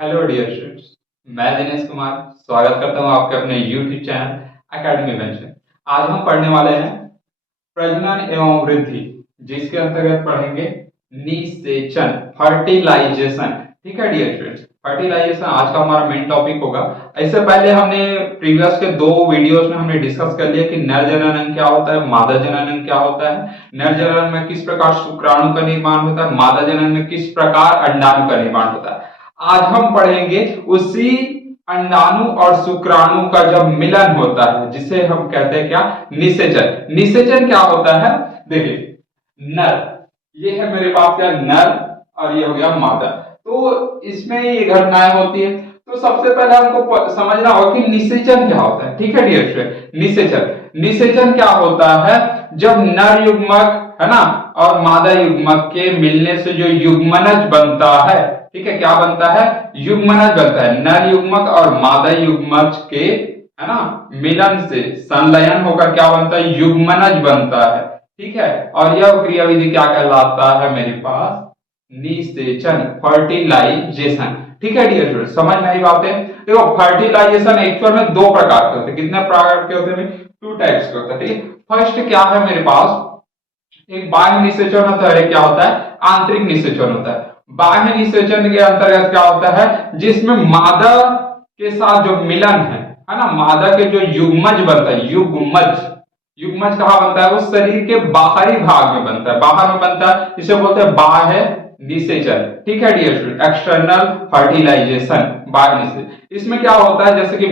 Hello dear students. मैं दिनेश कुमार स्वागत करता हूं आपके अपने यूट्यूब चैनल एकेडमी बेंच में। आज हम पढ़ने वाले हैं प्रजनन एवं वृद्धि, जिसके अंतर्गत पढ़ेंगे निषेचन, फर्टिलाइजेशन। ठीक है डियर स्टूडेंट्स, फर्टिलाइजेशन आज का हमारा मेन टॉपिक होगा। इससे पहले हमने प्रीवियस के 2 वीडियोस में हमने डिस्कस कर लिया कि नर जनन क्या होता है, मादा जनन क्या होता है। नर जनन में किस प्रकार शुक्राणु का निर्माण होता है, मादा जनन में किस प्रकार अंडाणु का निर्माण होता है। आज हम पढ़ेंगे उसी अंडाणु और शुक्राणु का जब मिलन होता है, जिसे हम कहते हैं क्या, निषेचन। निषेचन क्या होता है, देखिए नर, ये है मेरे पास क्या, नर, और ये हो गया मादा। तो इसमें ये घटनाएं होती है। तो सबसे पहले हमको समझना होगा कि निषेचन क्या होता है। ठीक है डियर फ्रेंड, निषेचन क्या होता है, जब नर युग्मक है ना और मादा युग्मक के मिलने से जो युग्मनज बनता है, ठीक है, क्या बनता है, युग्मनज बनता है। नर युग्मक और मादा युग्मक के है ना मिलन से संलयन होकर क्या बनता है, युग्मनज बनता है। ठीक है, और यह क्रियाविधि क्या कहलाता है मेरे पास, निषेचन, फर्टिलाइजेशन। ठीक है डियर स्टूडेंट, समझ में आई बातें। देखो फर्टिलाइजेशन एक्चुअल में 2 प्रकार के होते हैं। कितने प्रकार के होते हैं, 2 टाइप्स के होते हैं। ठीक है, फर्स्ट क्या है मेरे पास, एक बाह्य निषेचन होता है, क्या होता है, आंतरिक निषेचन होता है। बाह्य निषेचन के अंतर्गत क्या होता है, जिसमें मादा के साथ जो मिलन है ना, मादा के जो युग्मज बनता है, युग्मज कहाँ बनता है, वो शरीर के बाहरी भाग में बनता है, बाहर में बनता है, इसे बोलते हैं बाह्य निषेचन। ठीक है डियर स्टूडेंट, एक्सटर्नल फर्टिलाइजेशन, बाह्य निषेचन। इसमें क्या होता है, जैसे कि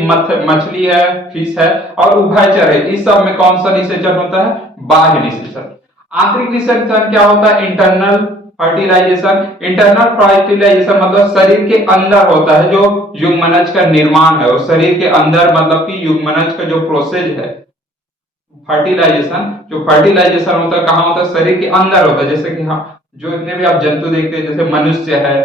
मछली है, फिश है और उभयचर है, इस सब में कौन सा निषेचन होता है, बाह्य निषेचन। आंतरिक निषेचन क्या होता है, इंटरनल फर्टिलाइजेशन। इंटरनल फर्टिलाइजेशन मतलब शरीर के अंदर होता है जो युग्मनज का निर्माण है, और शरीर के अंदर मतलब कि युग्मनज का जो प्रोसेस है, फर्टिलाइजेशन होता है कहाँ होता है, शरीर के अंदर होता है। जैसे कि हाँ, जो इतने भी आप जंतु देखते हैं, जैसे मनुष्य है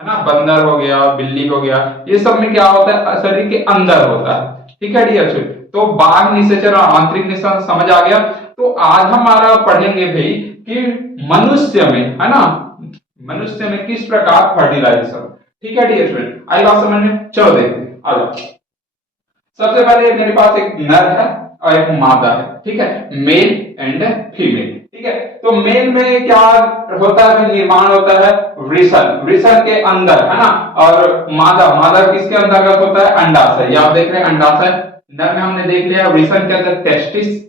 ना, बंदर हो गया, बिल्ली हो गया, ये सब में क्या होता है, शरीर के अंदर होता है। ठीक है डियर स्टूडेंट, तो बाह्य निषेचन और आंतरिक निषेचन समझ आ गया। तो आज हमारा पढ़ेंगे भाई कि मनुष्य में है ना, मनुष्य में किस प्रकार फर्टिलाइजेशन। ठीक है डियर स्टूडेंट, आई बात समझ में, चलो देखते हैं, आ जाओ। सबसे पहले मेरे पास एक नर है और एक मादा है। ठीक है, मेल एंड फीमेल। ठीक है, तो मेल में क्या होता है, निर्माण होता है वृषण के अंदर है ना, और मादा किसके अंतर्गत होता है, अंडाशय। ये आप देख रहे हैं अंडाशय, नर में हमने देख लिया, वृषण के अंदर टेस्टिस,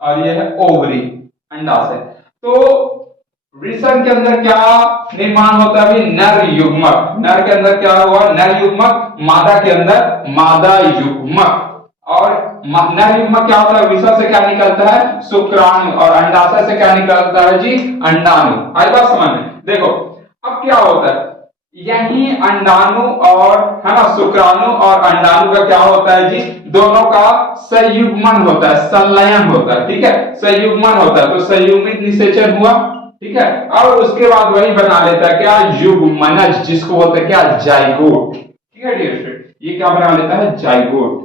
और ये है ओवरी, अंडाशय। तो वृषण के अंदर क्या निर्माण होता है, नर युग्मक। नर के अंदर क्या हुआ, नर युग्मक, मादा के अंदर मादा युग्मक। और नर युग्मक क्या होता है, वृषण से क्या निकलता है, शुक्राणु, और अंडाशय से क्या निकलता है जी, अंडाणु। आई बात समझ में। देखो अब क्या होता है, यही अंडाणु और है ना, शुक्राणु और अंडाणु का क्या होता है जी, दोनों का संयुग्मन होता है, संलयन होता है। ठीक है, संयुग्मन होता है, तो संयुग्मित निषेचन हुआ। ठीक है, और उसके बाद वही बना लेता है क्या, युग्मनज, जिसको बोलते हैं क्या, जाइगोट। ठीक है डियर स्टूडेंट, ये क्या बना लेता है, जाइगोट।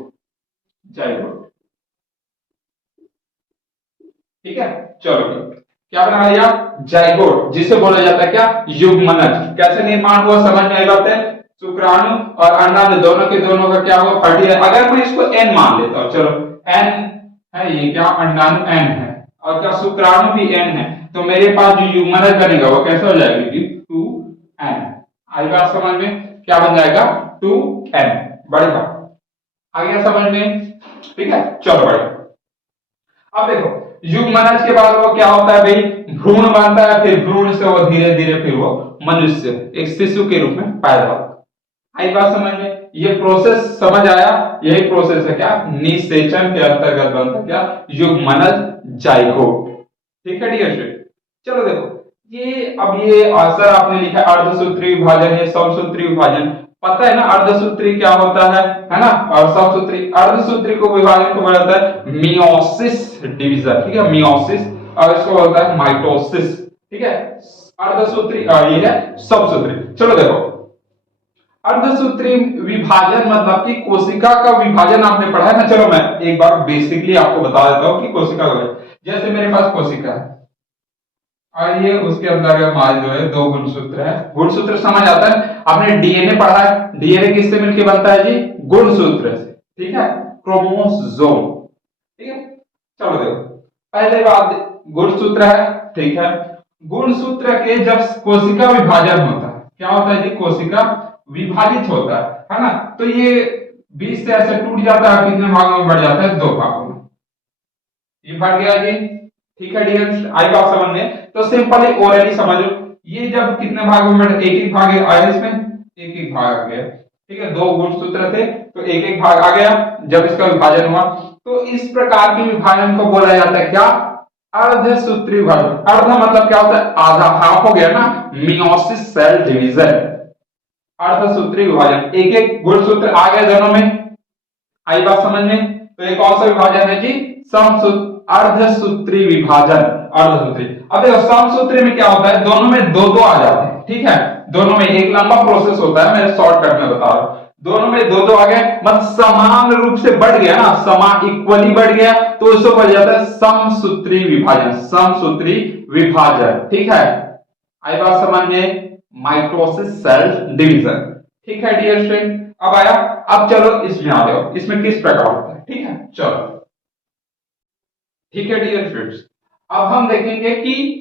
ठीक है, चलो क्या बना लिया, जाइगोट, जिसे बोला जाता है क्या, युग्मनज। कैसे निर्माण हुआ, समझ में आई बात है। शुक्राणु और अंडाणु दोनों के दोनों का क्या हुआ, फर्टिलाइजेशन। अगर मैं इसको एन मान लेता हूं, चलो एन है, ये क्या अंडाणु एन है और क्या शुक्राणु भी एन है, तो मेरे पास जो युग्मनज बनेगा वो कैसे हो जाएगी, 2n। आई बात समझ में, क्या बन जाएगा, 2n। बढ़िया, आ गया समझ में। ठीक है, चलो बढ़िया। अब देखो युग्मनज के बाद वो क्या होता है भाई, भ्रूण बनता है, फिर भ्रूण से वो धीरे धीरे फिर वो मनुष्य, एक शिशु के रूप में पैदा होता है। आई बात समझ में, ये प्रोसेस समझ आया, यही प्रोसेस है क्या, निषेचन के अंतर्गत बनता है क्या, युग्मनज, जाइगोट। ठीक है डियर स्टूडेंट, चलो देखो ये, अब ये आंसर आपने लिखा अर्धसूत्री विभाजन, ये समसूत्री विभाजन। पता है ना अर्धसूत्री क्या होता है ना, और समसूत्री, अर्धसूत्री को विभाजन को बोला जाता है मियोसिस डिवीजन। ठीक है, मियोसिस, और इसको बोलता है माइटोसिस। ठीक है, अर्धसूत्री, ये है समसूत्री। चलो देखो अर्धसूत्री विभाजन मतलब कि कोशिका का विभाजन आपने पढ़ा है ना। चलो मैं एक बार बेसिकली आपको बता देता हूं कि कोशिका का, जैसे मेरे पास कोशिका है, और ये उसके अंदर हमारे जो है दो गुणसूत्र है। गुणसूत्र समझ आता है, आपने डीएनए पढ़ा है, डीएनए किससे मिलकर बनता है जी? गुणसूत्र से, ठीक है, क्रोमोसोम, ठीक है। चलो देखो, पहले बात गुणसूत्र है, ठीक है। गुणसूत्र के जब कोशिका विभाजन होता है, क्या होता है जी? कोशिका विभाजित होता है ना, तो ये बीच से ऐसे टूट जाता है, कितने भागों में बढ़ जाता है? दो भागों में। ये बढ़ गया जी, ठीक है डियर, आई बात समझ में? तो सिंपली ओरली समझ लो, ये जब कितने भागों में बढ़े? एक एक भाग आया, इसमें एक एक भाग आ गया, ठीक है। दो गुणसूत्र थे तो एक एक भाग आ गया जब इसका विभाजन हुआ। तो इस प्रकार के विभाजन को बोला जाता है क्या? अर्धसूत्री विभाजन। अर्ध मतलब क्या होता है? आधा, हाफ हो गया ना, मियोसिस सेल डिवीजन। अर्धसूत्री विभाजन, एक एक गुणसूत्र आ गया दोनों में, आई बात समझ में? तो ये कौन सा विभाजन है जी? समसूत्र, अर्धसूत्री विभाजन, अर्धसूत्री। अब देखो समसूत्री में क्या होता है? दोनों में दो दो आ जाते हैं, ठीक है। दोनों में एक लंबा प्रोसेस होता है, मैं शॉर्टकट में बता रहा हूं। दोनों में दो दो आ गए, मतलब समान रूप से बढ़ गया ना, समान इक्वली बढ़ गया, तो उसको बढ़ जाता है समसूत्री विभाजन, समसूत्री विभाजन, ठीक है। आई बात समझ में? माइटोसिस सेल डिवीजन, ठीक है डियर स्टूडेंट। अब आया, अब चलो इसमें आ जाओ, इसमें किस प्रकार होता है, ठीक है। चलो ठीक है डियर फ्रेंड्स, अब हम देखेंगे कि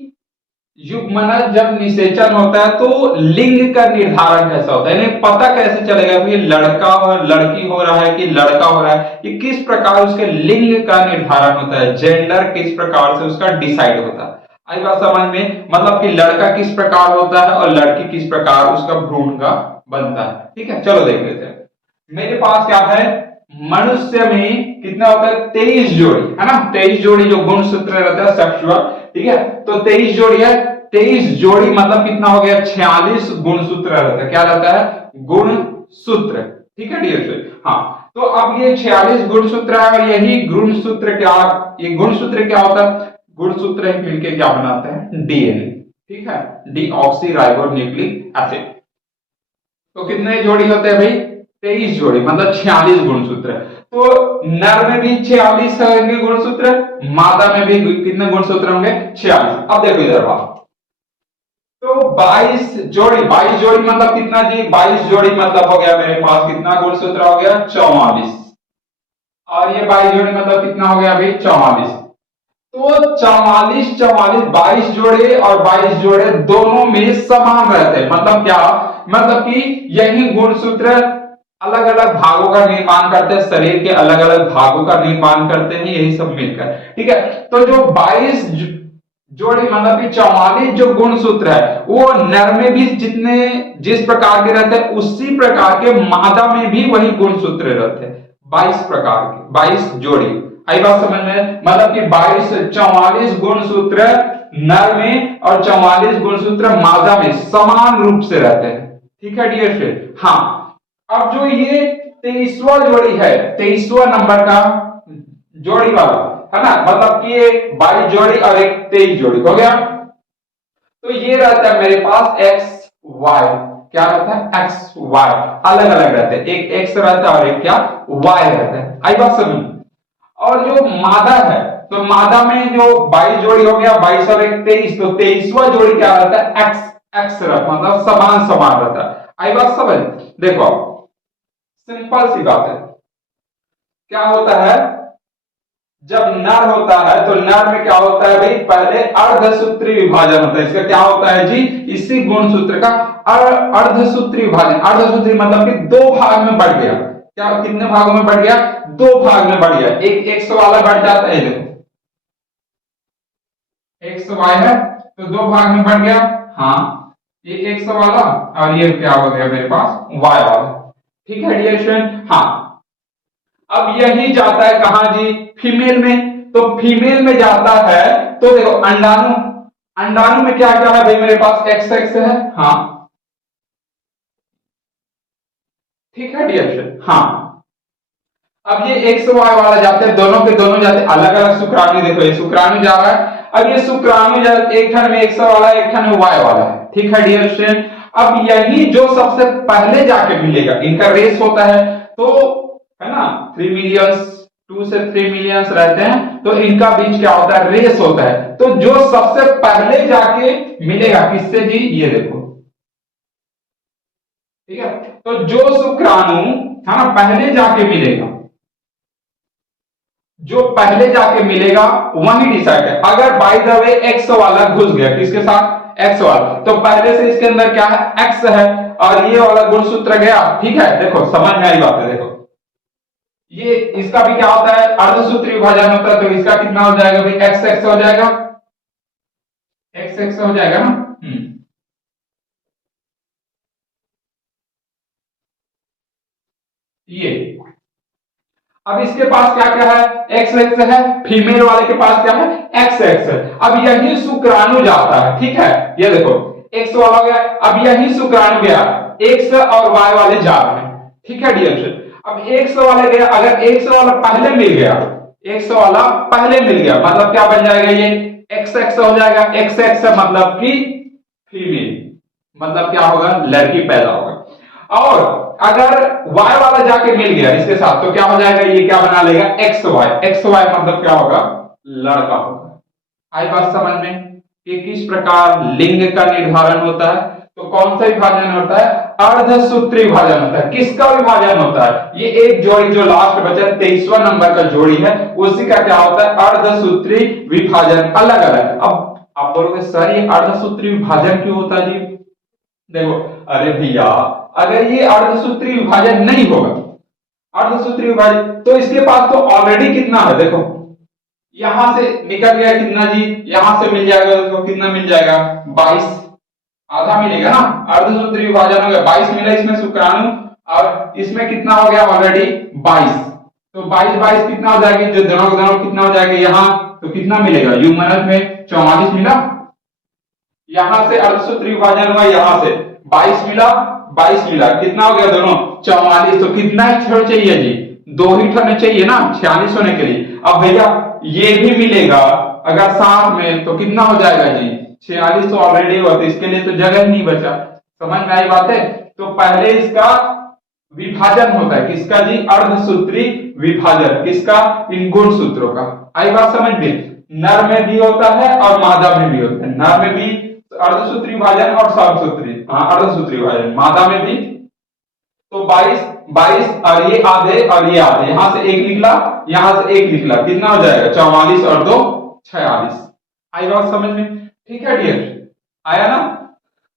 युग्मनज जब निषेचन होता है तो लिंग का निर्धारण कैसा होता है, यानी पता कैसे चलेगा कि लड़का और लड़की हो रहा है कि लड़का हो रहा है, कि किस प्रकार उसके लिंग का निर्धारण होता है, जेंडर किस प्रकार से उसका डिसाइड होता है। आई बात समझ में? मतलब कि लड़का किस प्रकार होता है और लड़की किस प्रकार उसका भ्रूण का बनता है, ठीक है। चलो देख लेते हैं। मेरे पास क्या है? मनुष्य में कितना होता है? 23 जोड़ी, है ना, 23 जोड़ी जो गुणसूत्र रहता है सेक्सुअल, ठीक है। तो 23 जोड़ी है, 23 जोड़ी मतलब कितना हो गया? 46 गुणसूत्र रहता है, क्या रहता है? गुणसूत्र, ठीक है डियर। हाँ, तो अब ये 46 गुणसूत्र है और यही गुणसूत्र क्या, ये गुणसूत्र क्या होता है? गुणसूत्र मिलकर क्या बनाते हैं? डीएनए, ठीक है, डीऑक्सीराइबोन्यूक्लिक एसिड। तो कितने जोड़ी होते हैं भाई? 23 जोड़ी, मतलब 46 गुणसूत्र। तो नर में भी 46 होंगे गुणसूत्र, मादा में भी कितने गुणसूत्र होंगे? 46। अब देखो इधर बात, तो 22 जोड़ी, 22 जोड़ी मतलब कितना जी? 22 जोड़ी मतलब हो गया मेरे पास कितना गुणसूत्र हो गया? 44। और ये 22 जोड़ी मतलब कितना हो गया भाई? 44। तो 44 44 22 जोड़े और 22 जोड़े दोनों में समान रहते हैं, मतलब क्या? मतलब कि यही गुणसूत्र अलग अलग भागों का निर्माण करते हैं, शरीर के अलग अलग भागों का निर्माण करते हैं, यही सब मिलकर, ठीक है। तो जो 22 जोड़ी मतलब कि 44 जो गुणसूत्र है वो नर में भी जितने जिस प्रकार के रहते हैं उसी प्रकार के मादा में भी वही गुणसूत्र रहते हैं, 22 प्रकार के, 22 जोड़ी। आई बात समझ में? मतलब कि 44 गुणसूत्र नर में और 44 गुणसूत्र मादा में समान रूप से रहते हैं, ठीक है डियर फ्रेंड। हाँ, अब जो ये 23वां जोड़ी है, 23वां नंबर का जोड़ी वाला, है ना, मतलब कि ये 22 जोड़ी और एक 23 जोड़ी हो गया। तो ये रहता है मेरे पास एक्स वाई, क्या रहता है? एक्स वाई अलग अलग रहते हैं, एक एक्स रहता है और एक क्या? वाई रहता है। आई बात समझ? और जो मादा है, तो मादा में जो 22 जोड़ी हो गया, 22 और एक 23, तो 23वां जोड़ी क्या रहता है? एक्स एक्स रहता, मतलब समान समान रहता है। आई बात समझ? देखो सिंपल सी बात है, क्या होता है जब नर होता है तो नर में क्या होता है भाई? पहले अर्धसूत्री विभाजन होता है, इसका क्या होता है जी? इसी गुणसूत्र का अर्धसूत्री विभाजन। अर्धसूत्री मतलब कि दो भाग में बढ़ गया, क्या कितने भागों में बढ़ गया? दो भाग में बढ़ गया, एक एक्स वाला बढ़ जाता है, देखो एक्स वाई है तो दो भाग में बढ़ गया, हाँ ये एक्स वाला और ये क्या हो गया मेरे पास? वाई वाला, ठीक है डियर स्टूडेंट। हाँ, अब यही जाता है कहां जी? फीमेल में। तो फीमेल में जाता है तो देखो अंडाणु, अंडाणु में क्या क्या है भाई? मेरे पास एक्स एक्स है, हाँ ठीक है डियर स्टूडेंट। हाँ, अब ये एक्स वाई वाला जाते हैं, दोनों के दोनों जाते हैं अलग अलग शुक्राणु, देखो ये शुक्राणु जा रहा है, अब ये शुक्राणु एक ठन में एक्स वाला है, एक ठन में वाई वाला है, ठीक है डियर स्टूडेंट। अब यही जो सबसे पहले जाके मिलेगा, इनका रेस होता है, तो है ना 3 मिलियन 2 से 3 मिलियंस रहते हैं, तो इनका बीच क्या होता है, रेस होता है। तो जो सबसे पहले जाके मिलेगा किससे जी, ये देखो, ठीक है। तो जो शुक्राणु है ना पहले जाके मिलेगा, जो पहले जाके मिलेगा वही डिसाइड है। अगर बाय द वे एक्स वाला घुस गया, किसके साथ, एक्स वाला, तो पहले से इसके अंदर क्या है, एक्स है, और ये वाला गुणसूत्र गया, ठीक है। देखो समझ में आई बात है, देखो ये इसका भी क्या होता है, अर्धसूत्री विभाजन होता है, तो इसका कितना हो जाएगा भाई, एक्स एक्स हो जाएगा, एक्स एक्स हो जाएगा ना। ये अब इसके पास क्या क्या है, एक्स एक्स है, फीमेल वाले के पास क्या है, एक्स एक्स है। अब यही शुक्राणु जाता है, ठीक है, ये देखो एक्स वाला गया, अब यही शुक्राणु गया, एक्स और वाई वाले जा रहे हैं, ठीक है डियर। अब एक्स वाले गया, अगर एक्स वाला पहले मिल गया, एक्स वाला पहले मिल गया, मतलब क्या बन जाएगा, ये एक्स एक्स हो जाएगा, एक्स एक्स मतलब कि फीमेल, मतलब क्या होगा, लड़की पैदा होगा। और अगर y वाला जाके मिल गया इसके साथ, तो क्या हो जाएगा, ये क्या बना लेगा, एक्स वाई, एक्स वाई मतलब क्या होगा, लड़का होगा। आई बात समझ में कि किस प्रकार लिंग का निर्धारण होता है। तो कौन सा विभाजन होता है, अर्धसूत्री विभाजन होता है। किसका विभाजन होता है, ये एक जोड़ी जो लास्ट बचा 23वां नंबर का जोड़ी है, उसी का क्या होता है, अर्धसूत्री विभाजन। अलग अलग, अब आप बोलोगे सर ये अर्धसूत्री विभाजन क्यों होता है जी, देखो, अरे भैया अगर ये अर्धसूत्री विभाजन नहीं होगा, अर्धसूत्री विभाजन, तो इसके पास तो ऑलरेडी कितना है, देखो यहां से निकल गया कितना जी, यहां से मिल जाएगा उसको, कितना मिल जाएगा, 22, आधा मिलेगा ना, अर्धसूत्री विभाजन हो गया, 22 मिला इसमें शुक्राणु, और इसमें कितना हो गया ऑलरेडी 22, तो 22 22 कितना हो जाएगी, जो दोनों दोनों कितना हो जाएगा यहाँ, तो कितना मिलेगा, युग्मनज में 44 मिला, यहां से अर्धसूत्री विभाजन हुआ, यहां से 22 मिला, 22 मिला, कितना हो गया दोनों 44, तो कितना क्षण चाहिए जी, 2 ही क्षण चाहिए ना 46 होने के लिए। अब भैया ये भी मिलेगा अगर साथ में, तो कितना हो जाएगा जी 46, तो ऑलरेडी हुआ, तो इसके लिए तो जगह ही नहीं बचा। समझ में आई बात है। तो पहले इसका विभाजन होता है, किसका जी, अर्धसूत्री विभाजन, किसका, इन गुण सूत्रों का। आई बात समझ में, नर में भी होता है और मादा में भी होता है, नर में भी अर्धसूत्री विभाजन और समसूत्री, हाँ अर्धसूत्री विभाजन, मादा में भी। तो 22 22 और ये आधे और ये आधे, यहां से एक निकला, यहां से एक निकला, कितना हो जाएगा 44 और 2 46। आई बात समझ में, ठीक है डियर, आया ना।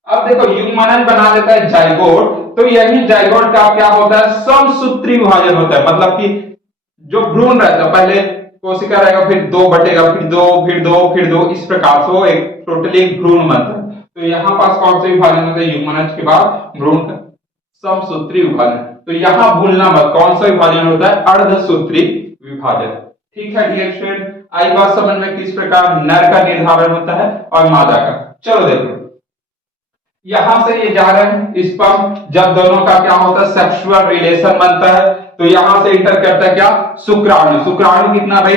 अब देखो युग्मनज बना देता है जाइगोट, तो यही जाइगोट का क्या होता है, समसूत्री विभाजन होता है, मतलब कि जो भ्रूण रहता है, पहले कोशिका रहेगा, फिर 2 बटेगा, फिर 2 फिर 2 फिर 2, इस प्रकार से वो एक टोटली एक भ्रूण बनता है। तो यहाँ पास कौन सा विभाजन होता है, युग्मनज के बाद भ्रूण का समसूत्री विभाजन। तो यहाँ भूलना मत, कौन सा विभाजन होता है, अर्धसूत्री विभाजन। ठीक है डियर स्टूडेंट, आई बात समझ में किस प्रकार नर का निर्धारण होता है और मादा का। चलो देखो यहां से ये जा रहे हैं स्पर्म, जब दोनों का क्या होता है, सेक्सुअल रिलेशन बनता है, तो यहां से इंटर करता है क्या, शुक्राणु। शुक्राणु कितना भाई,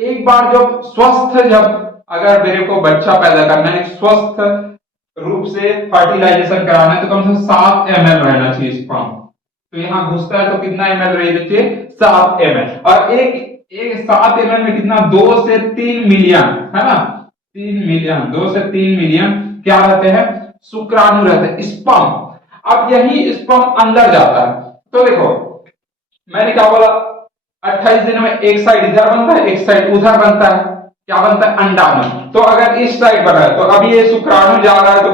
एक बार जब स्वस्थ, जब अगर मेरे को बच्चा पैदा करना है, स्वस्थ रूप से फर्टिलाइजेशन कराना है, तो कम से कम 7 ml रहना चाहिए स्पर्म। तो यहाँ घुसता है तो कितना ml रहना चाहिए, 7 ml, और एक 7 ml में कितना, 2 से 3 मिलियन, है ना, 3 मिलियन, 2 से 3 मिलियन क्या रहते हैं, शुक्राणु रहते हैं, स्पर्म। अब यही स्पर्म अंदर जाता है, तो देखो मैंने क्या बोला, 28 दिन में एक साइड इधर बनता है, एक साइड उधर बनता है, क्या बनता है, अंडा में। तो अगर इस साइड बना है, तो अब ये शुक्राणु जा रहा है, तो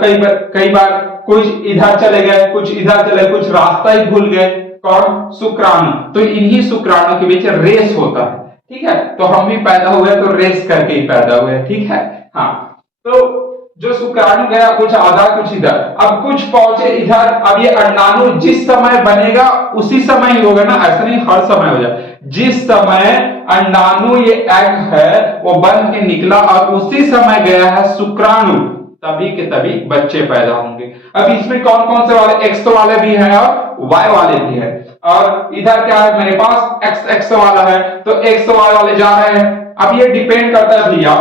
कई बार कुछ इधर चले गए, कुछ इधर चले, कुछ रास्ता ही भूल गए, कौन, शुक्राणु। तो इन्हीं शुक्राणु के बीच रेस होता है, ठीक है। तो हम भी पैदा हुए तो रेस करके ही पैदा हुए, ठीक है। हाँ, तो जो शुक्राणु गया कुछ आधा कुछ इधर, अब कुछ पहुंचे इधर, अब ये अंडाणु जिस समय बनेगा उसी समय ही होगा ना, ऐसा नहीं हर समय हो जाए, जिस समय अंडाणु ये एग है वो बन के निकला और उसी समय गया है शुक्राणु, तभी के तभी बच्चे पैदा होंगे। अब इसमें कौन कौन से वाले, एक्स वाले भी हैं और वाई वाले भी हैं, और इधर क्या है मेरे पास, एक्स एक्स वाला है, तो एक्स वाई वाले जा रहे हैं। अब ये डिपेंड करता है भैया,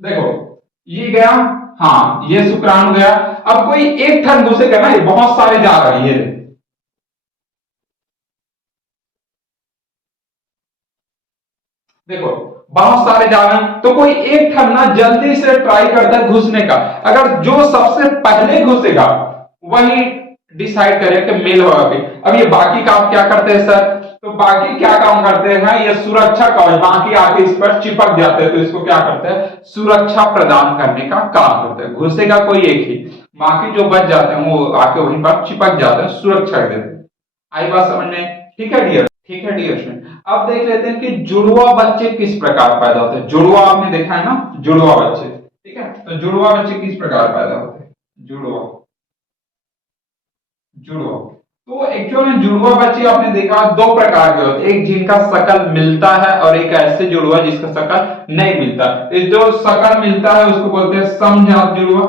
देखो ये गया, हाँ ये शुक्राणु गया, अब कोई एक ठन घुसेगा ना, ये बहुत सारे जा रहे हैं, ये देखो बहुत सारे जा रहे हैं, तो कोई एक ठन ना जल्दी से ट्राई करता है घुसने का। अगर जो सबसे पहले घुसेगा वही डिसाइड करे कि मेल होगा कि। अब ये बाकी काम क्या करते हैं सर, तो बाकी क्या काम करते हैं, ये सुरक्षा कवच बाकी आके इस पर चिपक जाते हैं, तो इसको क्या करते हैं, सुरक्षा प्रदान करने का काम करते हैं। घुसेगा कोई एक ही, बाकी जो बच जाते हैं वो आके वहीं पर चिपक जाते हैं, सुरक्षा देते हैं। आई बात समझ में? ठीक है डियर, ठीक है डियर स्टूडेंट। अब देख लेते हैं कि जुड़वा बच्चे किस प्रकार पैदा होते हैं। जुड़वा आपने देखा है ना, जुड़वा बच्चे, ठीक है। तो जुड़वा बच्चे किस प्रकार पैदा होते हैं, जुड़वा, जुड़वा। तो एक्चुअल में जुड़वा बच्चे आपने देखा दो प्रकार के होते हैं, एक जिनका शकल मिलता है और एक ऐसे जुड़वा जिसका शकल नहीं मिलता। इस जो शकल मिलता है उसको बोलते हैं समजात जुड़वा,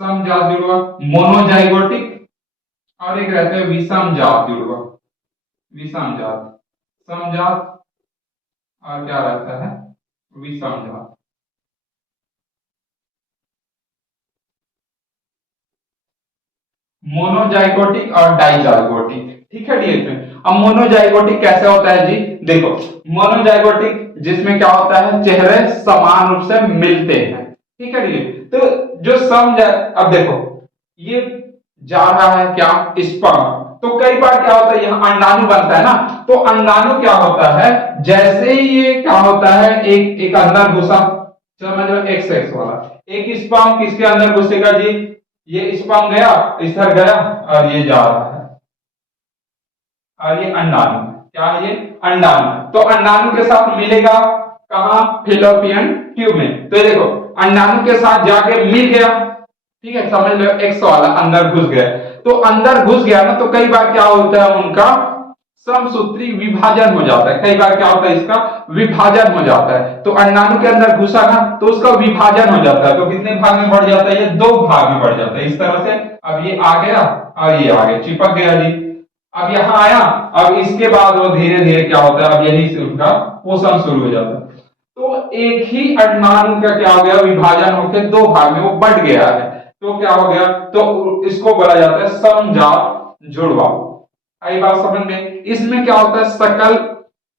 समजात जुड़वा, मोनोजाइगोटिक, और एक रहते हैं विषमजात जुड़वा, विषमजात, समजात और क्या रहता है, विषमजात। मोनोजाइगोटिक और डाइजाइगोटिक, ठीक है डियर फ्रेंड। अब मोनोजाइगोटिक कैसे होता है जी, देखो मोनोजाइगोटिक जिसमें क्या होता है, चेहरे समान रूप से मिलते हैं, ठीक है डियर। तो जो अब देखो ये जा रहा है क्या, स्पर्म। तो कई बार क्या होता है, यहाँ अंडाणु बनता है ना, तो अंडाणु क्या होता है, जैसे ही ये क्या होता है, एक अंदर घुसा, समझ लो एक्स एक्स वाला, एक स्पर्म किसके अंदर घुसेगा जी, ये स्पर्म गया, इधर गया और ये जा रहा है, और ये अंडाणु, क्या है ये अंडाणु। तो अंडाणु के साथ मिलेगा कहां, फिलोपियन ट्यूब में। तो ये देखो अंडाणु के साथ जाके मिल गया, ठीक है, समझ लो एक्स वाला अंदर घुस गया। तो अंदर घुस गया ना, तो कई बार क्या होता है, उनका समसूत्री विभाजन हो जाता है। कई बार क्या होता है, इसका विभाजन हो जाता है। तो अंडाणु के अंदर घुसा ना, तो उसका विभाजन हो जाता है। तो कितने भाग में बढ़ जाता है, ये दो भाग में बढ़ जाता है, इस तरह से। अब ये आ गया और ये आ गया, चिपक गया जी। अब यहाँ आया, अब इसके बाद वो धीरे धीरे क्या होता है, अब यही से उनका पोषण शुरू हो जाता है। तो एक ही अंडाणु का क्या हो गया, विभाजन होकर दो भाग में वो बढ़ गया है, तो क्या हो गया, तो इसको बोला जाता है समजात जुड़वा। आई बात समझ में? इसमें क्या होता है, शकल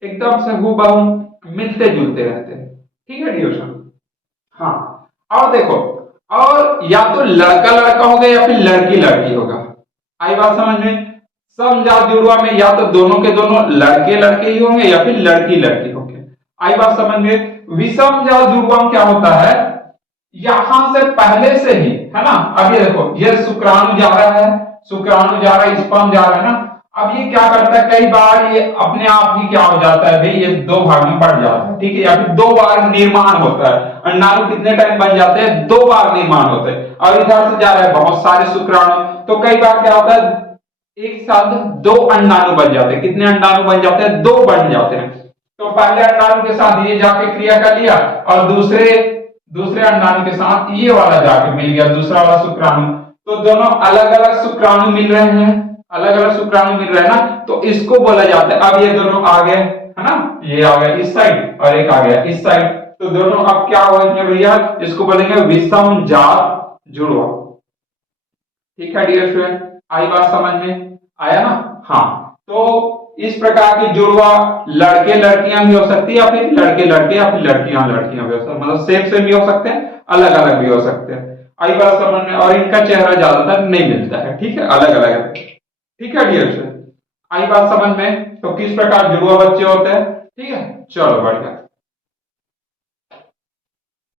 एकदम से हूबहू मिलते जुलते रहते हैं, ठीक है डियर। हाँ, और देखो, और या तो लड़का लड़का होगा या फिर लड़की लड़की होगा। आई बात समझ में? समजात जुड़वा में या तो दोनों के दोनों लड़के लड़के ही होंगे या फिर लड़की लड़की होंगे। आई बात समझ में? विषमजात जुड़वा में क्या होता है, यहां से पहले से ही, है ना। अब ये देखो, ये शुक्राणु जा रहा है, शुक्राणु जा रहा है, स्पर्म जा रहा है ना। अब ये क्या करता है, कई बार ये अपने आप ही क्या हो जाता है भाई, ये दो भाग में बढ़ जाता है, ठीक है, या फिर दो बार निर्माण होता है। अंडाणु कितने टाइम बन जाते हैं, दो बार निर्माण होते हैं। और इधर से जा रहा है बहुत सारे शुक्राणु, तो कई बार क्या होता है, एक साथ दो अंडाणु बन जाते हैं। कितने अंडाणु बन जाते हैं, दो बन जाते हैं। तो पहले अंडाणु के साथ ये जाके क्रिया कर लिया, और दूसरे अंडाणु के साथ ये वाला जाके मिल गया, दूसरा वाला शुक्राणु। तो दोनों अलग अलग शुक्राणु मिल रहे हैं, अलग अलग शुक्राणु मिल रहे हैं ना, तो इसको बोला जाता है। अब ये दोनों आ गए, है ना, ये आ गया इस साइड और एक आ गया इस साइड, तो दोनों अब क्या होंगे भैया, इसको बोलेंगे विषमजात जुड़वा, ठीक है डियर स्टूडेंट। आई बात समझ में आया ना? हाँ, तो इस प्रकार की जुड़वा लड़के लड़कियां भी हो सकती है, या फिर लड़के लड़के या फिर लड़कियां लड़कियां भी हो सकती है, मतलब सेम भी हो सकते हैं, अलग अलग भी हो सकते हैं। आई बात समझ में? और इनका चेहरा ज्यादातर नहीं मिलता है, ठीक है, अलग अलग है, ठीक है डियर स्टूडेंट। आई बात समझ में? तो किस प्रकार जुड़वा बच्चे होते हैं, ठीक है, चलो बढ़िया।